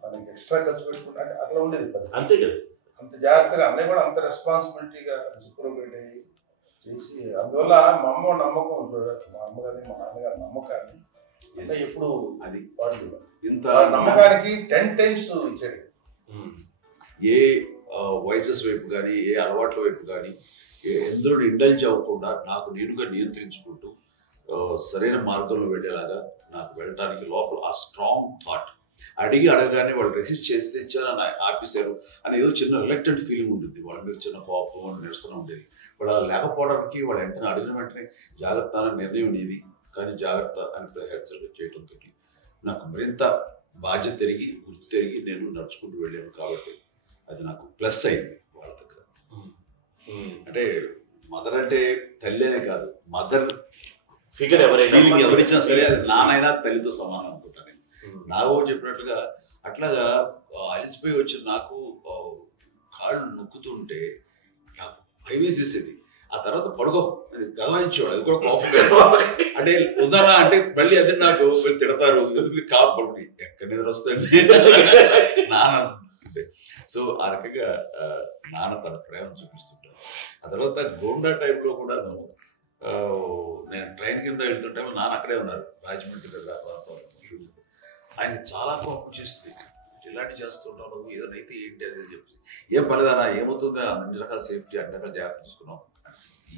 తనకి ఎక్స్ట్రా ఖర్చు పెట్టుకుంటే అంటే అట్లా ఉండేది. అంతే కదా, అంత జాగ్రత్తగా అన్నయ్య కూడా అంత రెస్పాన్సిబిలిటీగా సూపర్వైట్ అయ్యి చేసి అందువల్ల మా అమ్మ నమ్మకం మా అమ్మగారి మా నాన్నగారి నమ్మకాన్ని అన్నయ్య ఎప్పుడు అది వాడు ఇంత నమ్మకానికి 10 times ఇచ్చాడు. ఏ వాయిసెస్ వైపు కానీ ఏ అలవాట్ల వైపు కానీ ఎందులో ఇండల్జ్ అవ్వకుండా నాకు నేనుగా నియంత్రించుకుంటూ సరైన మార్గంలో వెళ్ళేలాగా నాకు వెళ్ళడానికి లోపల ఆ స్ట్రాంగ్ థాట్ అడగానే వాళ్ళు రెసిస్ట్ చేస్తే చాలా ఆపేశారు అని ఏదో చిన్న రిలక్టెంట్ ఫీలింగ్ ఉంటుంది. వాళ్ళ మీద చిన్న కోపం నిరసన ఉండేది. వాళ్ళు అలా లేకపోవడానికి వాళ్ళు వెంటనే అడిగిన వెంటనే జాగ్రత్త అనే నిర్ణయం అనేది కానీ జాగ్రత్త అని హెచ్చరిక చేయడంతో నాకు మరింత బాధ్యత తిరిగి గుర్తు తిరిగి నేను నడుచుకుంటూ వెళ్ళాను. కాబట్టి అది నాకు ప్లస్ అయింది వాళ్ళ దగ్గర. అంటే మదర్ అంటే తల్లి అనే కాదు, మదర్ ఫిగర్ ఎవరిచ్చినా సరే అది నానైనా తల్లితో సమానం అనుకుంటాను. నాకు చెప్పినట్టుగా అట్లాగా అలిసిపోయి వచ్చిన నాకు కాళ్ళు నొక్కుతుంటే నాకు భయం వేసేసేది. ఆ తర్వాత పడుకో గమనించేవాడు, అది కూడా కోపం. అంటే ఉదాహరణ అంటే మళ్ళీ అదే నాకు తిడతారు, ఎందుకు కాదు పడుకుని ఎక్కడ నిద్ర వస్తుంది నాన్న. సో ఆ రకంగా నాన్న తన ప్రేమ చూపిస్తుంటాను. ఆ తర్వాత గోండా టైంలో కూడా నేను ట్రైన్ కింద వెళ్తుంటే నాన్న అక్కడే ఉన్నారు, రాజమండ్రి దగ్గర. ఆయన చాలా కోపం చేస్తుంది, ఇలాంటి చేస్తుంటావు నువ్వు, ఏదైతే ఏంటి అనేది చెప్పి ఏం పర్లేదన్నా ఏమవుతుందో అన్ని రకాల సేఫ్టీ అన్ని రకాల జాగ్రత్త తీసుకున్నాం.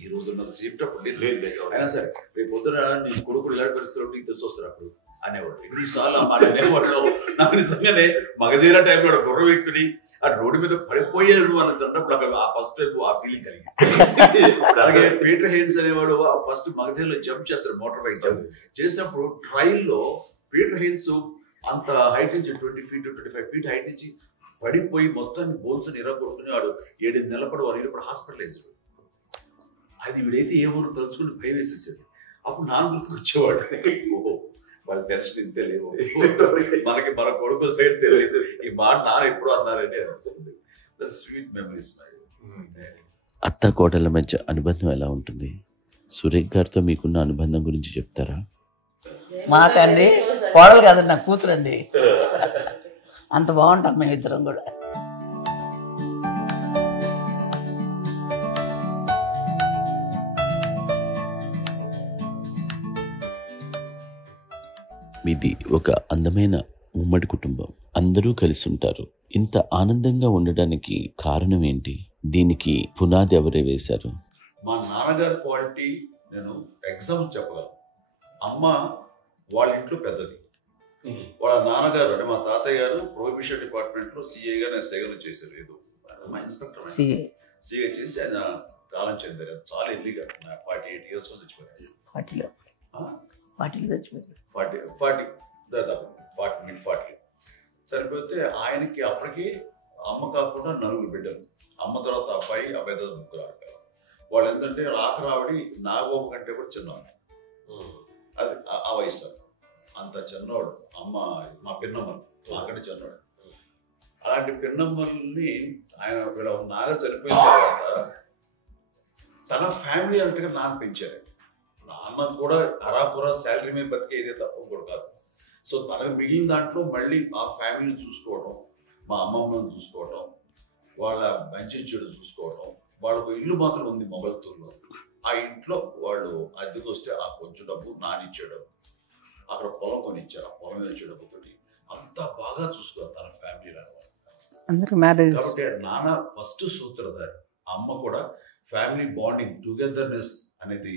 ఈ రోజు ఉన్నది సేఫ్టీ అప్పుడు లేదు. అయినా సరే రేపు పొద్దున నీ కొడుకులు ఇలాంటి పరిస్థితులు నీకు తెలిసి వస్తారు అప్పుడు అనేవాడు. ఎన్నిసార్లు అనేవాళ్ళు నాకు నిజంగానే మగధీర టైంలో గుర్ర పెట్టుకుని ఆ రోడ్డు మీద పడిపోయారు అని అన్నప్పుడు అక్కడ ఆ ఫస్ట్ టైం ఆ ఫీలింగ్ కలిగింది. అలాగే పీటర్ హెయిన్స్ అనేవాడు ఫస్ట్ మగధీరలో జంప్ చేస్తారు, మోటార్ బైక్ జంప్ చేసినప్పుడు ట్రైల్లో పీటర్ హెయిన్స్ అంత హైట్ నుంచి 20 feet 25 feet హైట్ నుంచి పడిపోయి మొత్తాన్ని బోన్స్ ఇరగొట్టుకుని వాడు 7 నెలల పాటు 1 year హాస్పిటలైజ్. అది వీడైతే ఏ ఊరు తలుచుకుని భయం వేసేసేది. అప్పుడు నాన్న గుర్తుకొచ్చేవాడు, ఓహో వాళ్ళ టెన్షన్ ఇంతే లేవు, మనకి మన కొడుకు వస్తే తెలియదు ఈ మాట నాన్న ఎప్పుడు అన్నారని అనిపిస్తుంది. Sweet memories. అత్త కోడళ్ళ మధ్య అనుబంధం ఎలా ఉంటుంది? సురేఖ్ గారితో మీకున్న అనుబంధం గురించి చెప్తారా? మాకండి కోడలు కాదు, నా కూతురండి. అంత బాగుంటాం మేమిద్దరం కూడా. మీది ఒక అందమైన ఉమ్మడి కుటుంబం, అందరూ కలిసి ఉంటారు. ఇంత ఆనందంగా ఉండడానికి కారణం ఏంటి? దీనికి పునాది ఎవరే వేశారు? మా నాన్నగారి క్వాలిటీ నేను ఎగ్జాంపుల్ చెప్పగలను. అమ్మ వాళ్ళ ఇంట్లో పెద్దది, వాళ్ళ నాన్నగారు అంటే మా తాతయ్య గారు ప్రొహిబిషన్ డిపార్ట్మెంట్లో సిఐగా ఎస్ఐగా చేశారు. ఏదో మా ఇన్స్పెక్టర్ సిఐ చేసి ఆయన కాలం చెందారు. చాలా ఎర్లీగా 48 years చచ్చిపోయారు. 40 చచ్చిపోయారు. 40 దాదాపు 40 సరిపోతే ఆయనకి అప్పటికి అమ్మ కాకుండా 4 బిడ్డలు. అమ్మ తర్వాత అబ్బాయి తర్వాత 3 ఆడపిల్లలు. వాళ్ళు ఏంటంటే రాకరావిడి నాగోబు కంటే కూడా చిన్నవాడు. అది ఆ వయసు అంత చిన్నవాడు. అమ్మ మా పిన్నమ్మలు నాకంటే చిన్నవాడు. అలాంటి పిన్నమ్మల్ని ఆయన వీళ్ళ నాగ చనిపోయిన తర్వాత తన ఫ్యామిలీ అంతగా నాన్న పెంచారు. నాన్న కూడా అరాపురా శాలరీ మీద బతికేదే తప్ప కూడా కాదు. సో తనకు మిగిలిన దాంట్లో మళ్ళీ ఆ ఫ్యామిలీని చూసుకోవడం, మా అమ్మమ్మని చూసుకోవడం, వాళ్ళ మంచి చెడు చూసుకోవడం. వాళ్ళకు ఇల్లు మాత్రం ఉంది మొగల్తూరులో. ఆ ఇంట్లో వాళ్ళు అద్దెకు వస్తే ఆ కొంచెం డబ్బు నానిచ్చాడు, అక్కడ పొలం కొనిచ్చారు. ఆ పొలం మీద వచ్చే డబ్బుతోటి అంత బాగా చూసుకోవాలి తన ఫ్యామిలీ కాబట్టి నాన్న ఫస్ట్ సూత్రధారి. అమ్మ కూడా ఫ్యామిలీ బాండింగ్ టుగెదర్నెస్ అనేది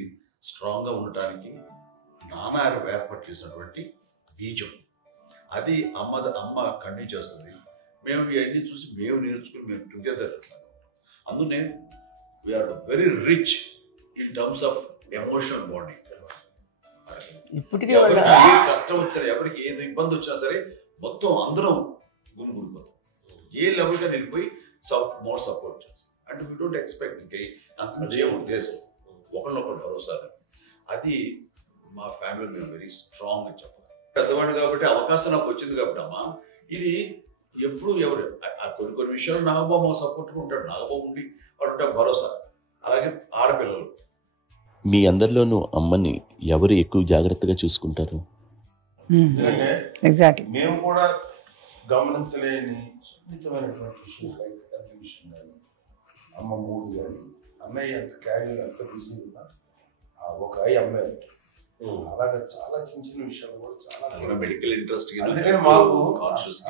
స్ట్రాంగ్గా ఉండటానికి నాన్న ఏర్పాటు చేసినటువంటి బీజం అది అమ్మ కంటిన్యూ చేస్తుంది. మేము ఇవన్నీ చూసి మేము నేర్చుకుని మేము టుగెదర్. అందునే we are very rich in terms of emotional bonding. ఇప్పటికీ ఏ కష్టం వచ్చినా ఎవరికి ఏది ఇబ్బంది వచ్చినా సరే మొత్తం అందరం గుమిగూడిపోతాం. ఏ లెవెల్గా వెళ్ళిపోయి మోర్ సపోర్ట్ చేస్తాం. అంటే వీ డోంట్ ఎక్స్పెక్ట్ ఇంకా అంత చేయము. ఒకరినొకరు భరోసా. అది మా ఫ్యామిలీ మేము వెరీ స్ట్రాంగ్ అని చెప్పాలి. పెద్దవాడు కాబట్టి అవకాశం నాకు వచ్చింది కాబట్టి అమ్మా ఇది ఎప్పుడు ఎవరు కొన్ని విషయాలు నాగబాబు సపోర్ట్గా ఉంటాడు. నాగబాబు ఉండి వాడు భరోసా. అలాగే ఆడపిల్లలు మీ అందరిలోనూ అమ్మని ఎవరు ఎక్కువ జాగ్రత్తగా చూసుకుంటారు? ఎందుకంటే ఎగ్జాక్ట్లీ మేము కూడా గమనించలేని సున్నితమైనటువంటి విషయం విషయం కానీ అమ్మ మూడు కానీ అన్నయ్య ఎంత క్యారియర్ ఎంత బిజీ ఉన్నా ఒక అమ్మాయి అలాగే చాలా చిన్న చిన్న విషయాలు కూడా చాలా మెడికల్ ఇంట్రెస్ట్. అందుకని మాకు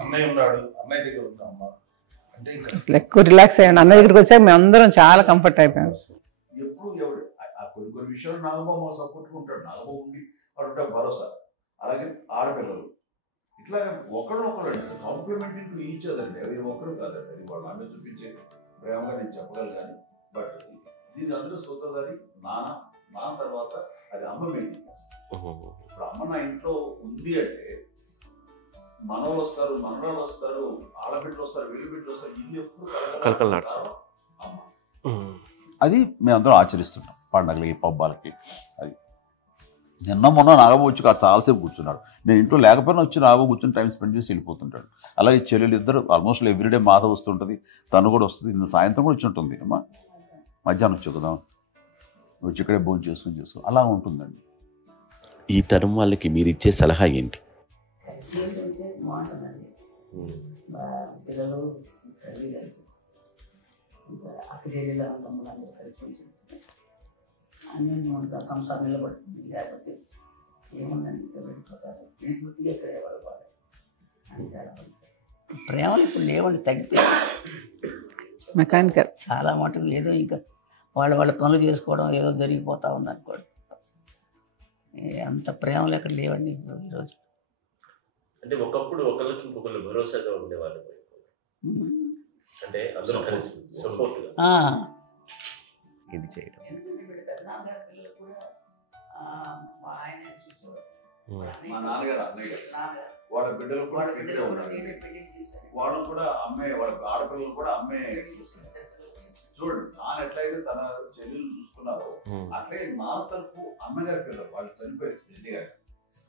అన్నయ్య ఉన్నాడు, అన్నయ్య దగ్గర ఉన్న అమ్మ అంటే ఇంకా ఎక్కువ రిలాక్స్ అయ్యాను. అన్న దగ్గరికి వచ్చాక మేము అందరం చాలా కంఫర్ట్ అయిపోయాం. ఎప్పుడు ఎవరు కొన్ని విషయాలు నాగబాబు సపోర్ట్గా ఉంటాడు. నాగబాబు ఉండి వాడు భరోసా. అలాగే ఆడపిల్లలు ఇట్లా ఒకరు కాంప్లిమెంటింగ్ టు ఈచ్ అదర్ అండి. అవి ఒకరు కాదండి. అది వాళ్ళు అమ్మ చూపించే ప్రేమగా నేను చెప్పగలను. కానీ బట్ దీని అందరూ సూత్రధారి నాన్న తర్వాత అది అమ్మ మెయింటైన్ చేస్తారు. ఇప్పుడు అమ్మ నా ఇంట్లో ఉంది అంటే మనవాళ్ళు వస్తారు, మనవాళ్ళు వస్తారు, ఆడబిడ్డలు వస్తారు, వీళ్ళు బిడ్డలు వస్తారు. ఇల్లు ఎప్పుడు కలకలాడతారు అమ్మ. అది మేమందరం ఆచరిస్తుంటాం పండగలకి పబ్బాలకి. అది నిన్న మొన్న నాగబాబు వచ్చి చాలాసేపు కూర్చున్నాడు. నేను ఇంట్లో లేకపోయినా వచ్చి నాగబాబు కూర్చొని టైం స్పెండ్ చేసి వెళ్ళిపోతుంటాడు. అలాగే చెల్లెలు ఇద్దరు ఆల్మోస్ట్ ఎవ్రీడే మాధ వస్తుంటుంది, తను కూడా వస్తుంది. నిన్న సాయంత్రం కూడా వచ్చి ఉంటుంది. అమ్మా మధ్యాహ్నం వచ్చి కదా వచ్చి ఇక్కడే భోజనం చేసుకుని అలా ఉంటుందండి. ఈ తరం వాళ్ళకి మీరు ఇచ్చే సలహా ఏంటి? బాగుంటుందండి. పిల్లలు తల్లి కలిసి అక్క చెల్లెలు తమ్ముడు అందరూ కలిసి అన్ని సంసారం నిలబడుతుంది. లేకపోతే ఏముందండి వెళ్ళిపోతారు. పూర్తిగా ఇక్కడే పడిపోతారు. అంతే ప్రేమలు ఇప్పుడు లేవండి, తగ్గిపోయాయి. మెకానికల్ చాలా మటుకు ఏదో ఇంకా వాళ్ళ పనులు చేసుకోవడం ఏదో జరిగిపోతా ఉంది అనుకోండి. అంత ప్రేమలు ఎక్కడ లేవండి ఇప్పుడు ఈరోజు. అంటే ఒకప్పుడు ఒకరికి ఇంకొకరు భరోసాగా ఉండేవాళ్ళు. అంటే అందరూ కలిసి సపోర్ట్గా ఇది చేయడం. మా నాన్నగారు అన్నయ్య వాళ్ళ బిడ్డలు కూడా ఇక్కడే ఉన్నారు. వాళ్ళు కూడా అమ్మాయి వాళ్ళ ఆడపిల్లలు కూడా అమ్మాయి చూసుకున్నారు. చూడండి నాన్న ఎట్లయితే తన చెల్లెలు చూసుకున్నారో అట్లే నాన్న తరపు అమ్మగారి పిల్లలు వాళ్ళు చనిపోయారు చెల్లి గారు.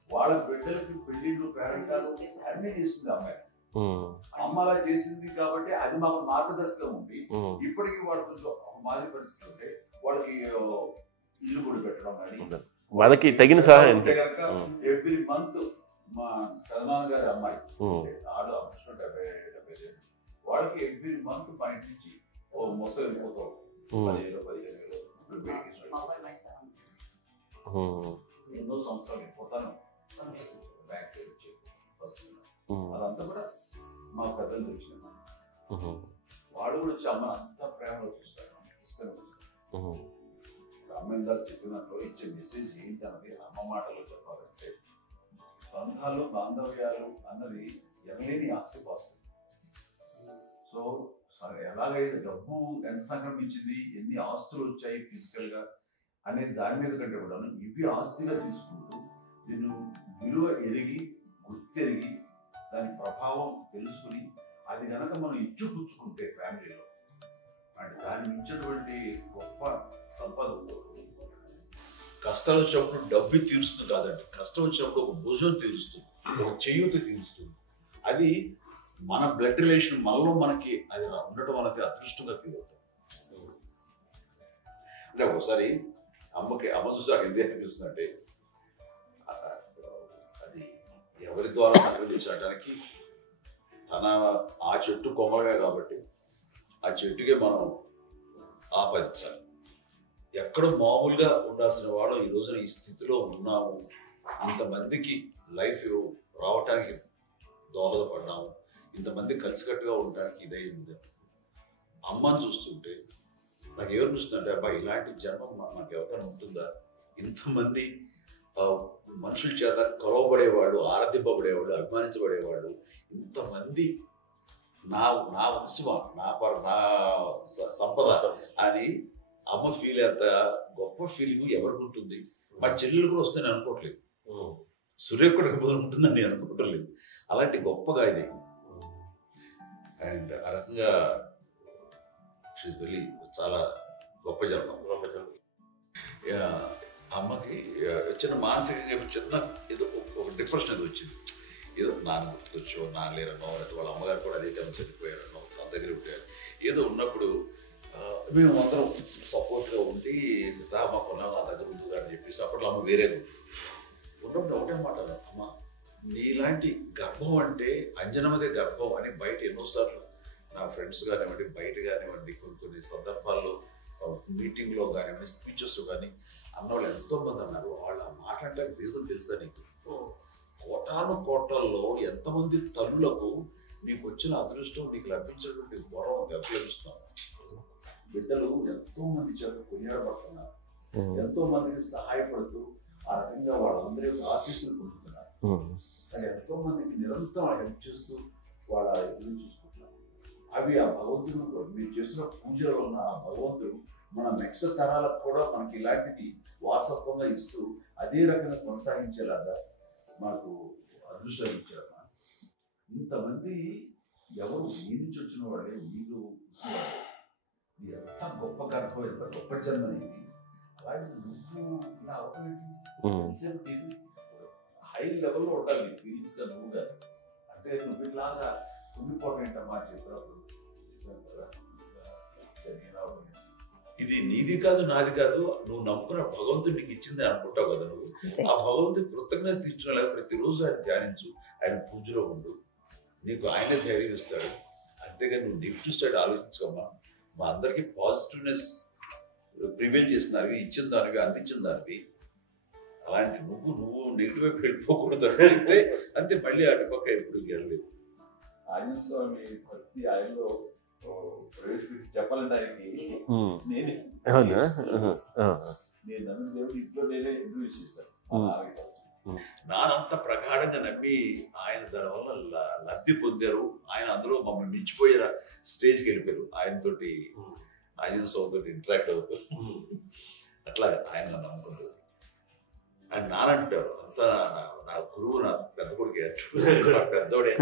వాళ్ళ బిడ్డలకి పెళ్లిళ్ళు పేరెంటాలు అన్ని చేసింది అమ్మాయి. అమ్మ అలా చేసింది కాబట్టి అది మాకు మార్గదర్శకం ఉంది. ఇప్పటికీ వాళ్ళు కొంచెం మాది పరిస్థితి ఉంటే వాళ్ళకి ఇల్లు కూడా పెట్టడం కానీ వాళ్ళకి తగిన సహాయం కనుక ఎవ్రీ మంత్ మా పెదనాన్న గారి అమ్మాయి ఆడు 70 వాళ్ళకి ఎవ్రీ మంత్ మా ఇంటి నుంచి మొత్తం వెళ్ళిపోతాం 10,000-15,000 ఎన్నో సంవత్సరాలు వెళ్ళిపోతాను. బ్యాంక్ ఫస్ట్ అదంతా కూడా మా పెద్దలు వచ్చిన వాడు కూడా వచ్చి అమ్మని అంతా ప్రేమలో చూస్తాడు, ఇష్టంగా చూస్తాడు. అమ్మ ఇందాక చెప్పినట్లు ఇచ్చే మెసేజ్ ఏంటి అన్నది అమ్మ మాటలో చెప్పాలంటే బంధాలు బాంధవ్యాలు అన్నది ఎనలేని ఆస్తిపాస్తులు. సో ఎలాగైతే డబ్బు ఎంత సంక్రమించింది, ఎన్ని ఆస్తులు వచ్చాయి ఫిజికల్ గా అనే దాని మీద కంటే కూడా ఇవి ఆస్తిగా తీసుకుంటూ దీన్ని విలువ ఎరిగి గుర్తెరిగి దాని ప్రభావం తెలుసుకుని అది కనుక మనం ఇచ్చిపుచ్చుకుంటే ఫ్యామిలీలో అంటే దాన్ని మించినటువంటి గొప్ప సంపద కష్టాలు వచ్చినప్పుడు డబ్బు తీరుస్తుంది కాదండి, కష్టం వచ్చినప్పుడు ఒక భుజం తీరుస్తుంది, ఒక చేయూత తీరుస్తుంది. అది మన బ్లడ్ రిలేషన్ మనలో మనకి అది ఉండటం అనేది అదృష్టంగా ఫీల్ అవుతాం. అంటే ఒకసారి అమ్మ చూసి నాకు ఎందుకు అనిపిస్తుంది అంటే అది ఎవరి ద్వారా అనుభవించడానికి తన ఆ చెట్టు కొమ్మగా కాబట్టి ఆ చెట్టుకే మనం ఆపాదించాలి. ఎక్కడో మామూలుగా ఉండాల్సిన వాడు ఈ రోజున ఈ స్థితిలో ఉన్నాము, ఇంతమందికి లైఫ్ రావటానికి దోహదపడ్డాము, ఇంతమంది కలిసికట్టుగా ఉండడానికి ఇదైంది. అమ్మని చూస్తుంటే నాకు ఏమనిపిస్తుందంటే అబ్బాయి ఇలాంటి జన్మం నాకు ఎవరికైనా ఉంటుందా, ఇంతమంది మనుషుల చేత కొలవబడేవాళ్ళు, ఆరాధింపబడేవాళ్ళు, అభిమానించబడేవాళ్ళు ఇంతమంది నా వంశం, నా సంపద అని అమ్మ ఫీల్ అంత గొప్ప ఫీలింగ్ ఎవరికి ఉంటుంది? మా చెల్లెలు కూడా వస్తుందని అనుకోవట్లేదు, సూర్య కూడా ఉంటుందని నేను అనుకోవట్లేదు. అలాంటి గొప్పగా ఇది. అండ్ ఆ రకంగా షీఈస్ వెరీ చాలా గొప్ప జన్మ. అమ్మకి చిన్న మానసికంగా చిన్న ఏదో ఒక డిప్రెషన్ అది వచ్చింది. ఏదో నాన్న గుర్తుకొచ్చో, నాన్న లేరనో, లేకపోతే వాళ్ళ అమ్మగారు కూడా అదే టైం చనిపోయారనో, తన దగ్గర ఉంటారు ఏదో ఉన్నప్పుడు మేము అందరం సపోర్ట్గా ఉండి మా కొన్నా నా దగ్గర ఉందిగా అని చెప్పేసి అప్పట్లో అమ్మ వేరే ఉన్నప్పుడు ఒకటే మాట అమ్మ, నీలాంటి గర్భం అంటే అంజనమ్మదే గర్భం అని బయట ఎన్నోసార్లు నా ఫ్రెండ్స్ కానివ్వండి, బయట కానివ్వండి, కొన్ని సందర్భాల్లో మీటింగ్లో కానివ్వండి, స్పీచెస్లో కానీ అన్నవాళ్ళు ఎంతోమంది అన్నారు. వాళ్ళ మాట అంటే రీజన్ తెలుసా నీకు? కోటాను కోటల్లో ఎంతమంది తల్లులకు నీకు వచ్చిన అదృష్టం, నీకు లభించినటువంటి గౌరవం లభిస్తున్నావు. బిడ్డలు ఎంతో మంది చేత కొనియాడబడుతున్నారు, ఎంతో మందికి సహాయపడుతూ ఆ రకంగా వాళ్ళందరి యొక్క ఆశీస్సులు పొందుతున్నారు. కానీ ఎంతో మందికి నిరంతరం హెల్ప్ చేస్తూ వాళ్ళ ఎదురు చూసుకుంటున్నారు. అవి ఆ భగవంతుడు మీరు చేసిన పూజలో ఉన్న ఆ భగవంతుడు మన నెక్స్ట్ తరాలకు కూడా మనకి ఇలాంటిది వారసత్వంగా ఇస్తూ అదే రకంగా కొనసాగించేలాగా మనకు అదృష్టం ఇచ్చారు. ఇంతమంది ఎవరు మీ నుంచి వచ్చిన వాళ్ళే, మీరు ఎంత గొప్ప గర్భం, ఎంత గొప్ప జన్మ నీది. అలాంటి నువ్వు ఇలా అవటమేంటి? హై లెవెల్లో ఉండాలి ఫీలింగ్స్ గా నువ్వు కాదు. అంటే నువ్వు ఇలాగా కుంగిపోవడం ఏంటమ్మా చెప్పినప్పుడు ఇది నీది కాదు, నాది కాదు, నువ్వు నమ్ముకున్న భగవంతుడు నీకు ఇచ్చింది అనుకుంటావు కదా. నువ్వు ఆ భగవంతుడి కృతజ్ఞత తీర్చుకునే ప్రతిరోజు ఆయన ధ్యానించు, ఆయన పూజలో ఉండు, నీకు ఆయనే ధైర్యం ఇస్తాడు. అంతేగాని నువ్వు నెగిటివ్ సైడ్ ఆలోచించుకోమ్మా. మా అందరికీ పాజిటివ్నెస్ ప్రివైల్ చేసిన దానివి, ఇచ్చిన దానివి, అందించిన దానివి. అలాంటి నువ్వు నెగిటివ్ వైపు వెళ్ళిపోకూడదు అంటే అంతే. మళ్ళీ అటుపక్క ఎప్పుడు గెలలేదు. ఆంజనేయ స్వామి భక్తి ఆయనలో ప్రవేశపెట్టి చెప్పాలంటే ఆయనకి నేనే నేను నమ్మిన దేవుడు ఇంట్లో నేనే ఇంట్రడ్యూస్ చేస్తాను. నానంత ప్రగాఢంగా నమ్మి ఆయన దానివల్ల లబ్ధి పొందారు. ఆయన అందులో మమ్మల్ని మించిపోయే స్టేజ్కి వెళ్ళిపోయారు. ఆయనతోటి ఆంజనేయ స్వామితో ఇంటరాక్ట్ అవుతారు. అట్లా ఆయన నమ్ముకుంటారు. ఆయన నానంటారు అంతా నా గురువు, నా పెద్ద కొడుకు పెద్దోడే.